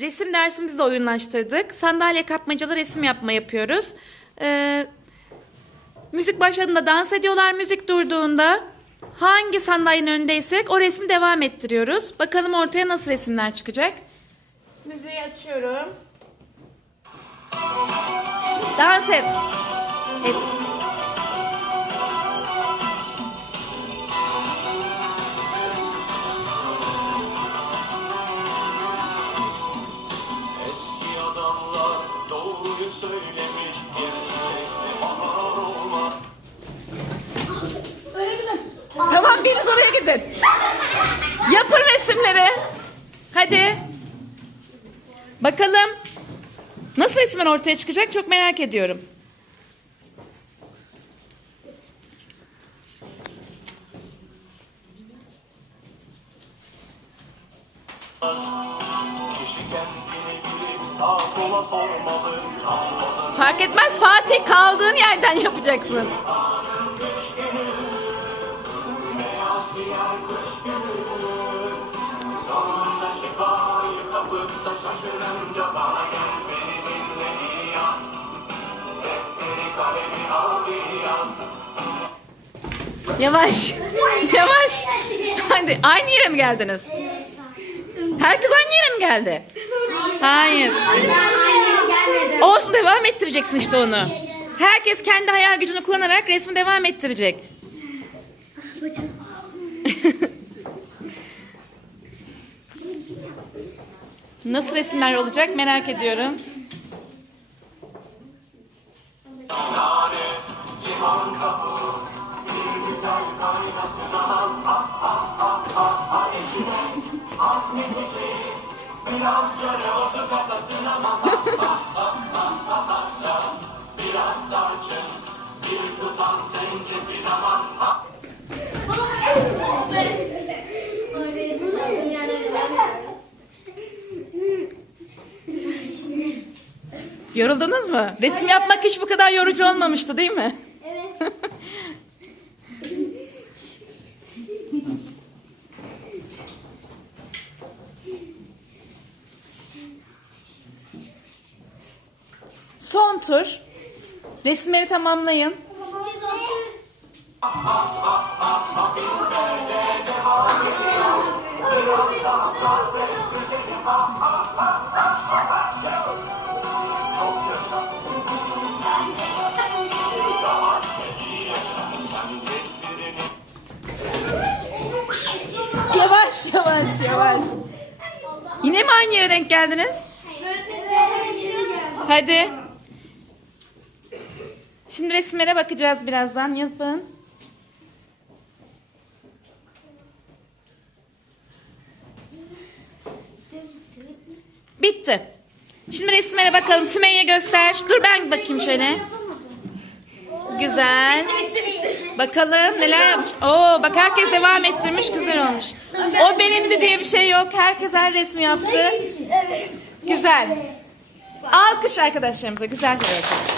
Resim dersimizi de oyunlaştırdık. Sandalye kapmacalı resim yapma yapıyoruz. Ee, müzik başladığında dans ediyorlar. Müzik durduğunda hangi sandalyenin önündeysek o resmi devam ettiriyoruz. Bakalım ortaya nasıl resimler çıkacak. Müziği açıyorum. Dans et. Et. Tamam biriniz oraya gidin. Yapın resimleri. Hadi. Bakalım. Nasıl resimler ortaya çıkacak çok merak ediyorum. Fark etmez Fatih kaldığın yerden yapacaksın. Yavaş. Yavaş. Hadi aynı yere mi geldiniz? Herkes aynı yere mi geldi? Hayır. Olsun devam ettireceksin işte onu. Herkes kendi hayal gücünü kullanarak resmi devam ettirecek. Nasıl resimler olacak merak ediyorum. Yoruldunuz mu? Resim yapmak hiç bu kadar yorucu olmamıştı değil mi? Evet. Son tur. Resimleri tamamlayın. Yavaş yavaş yavaş. Yine mi aynı yere denk geldiniz? Hadi. Şimdi resimlere bakacağız birazdan. Yapın. Bitti. Şimdi resimlere bakalım. Sümeyye göster. Dur ben bakayım şöyle. Güzel. Bakalım neler yapmış. Oo bak herkes devam ettirmiş. Güzel olmuş. O benimdi diye bir şey yok. Herkes her resmi yaptı. Güzel. Alkış arkadaşlarımıza. Güzel bir hareket.